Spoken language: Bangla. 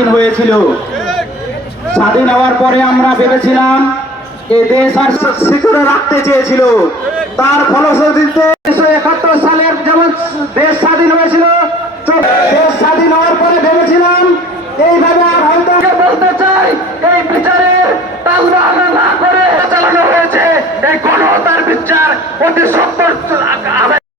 স্বাধীন হয়েছিল। স্বাধীন হওয়ার পরে আমরা ভেবেছিলাম এই দেশ আর সিকিউর রাখতে চেয়েছিল। তার ফলশ্রুতিতে 1971 সালের যেমন দেশ স্বাধীন হয়েছিল, দেশ স্বাধীন হওয়ার পরে ভেবেছিলাম এইভাবে আর হয়তো বলতে চাই এই বিচারের তালবাহানা না করে চালানো হয়েছে এই গণহত্যার বিচার অতি সত্তর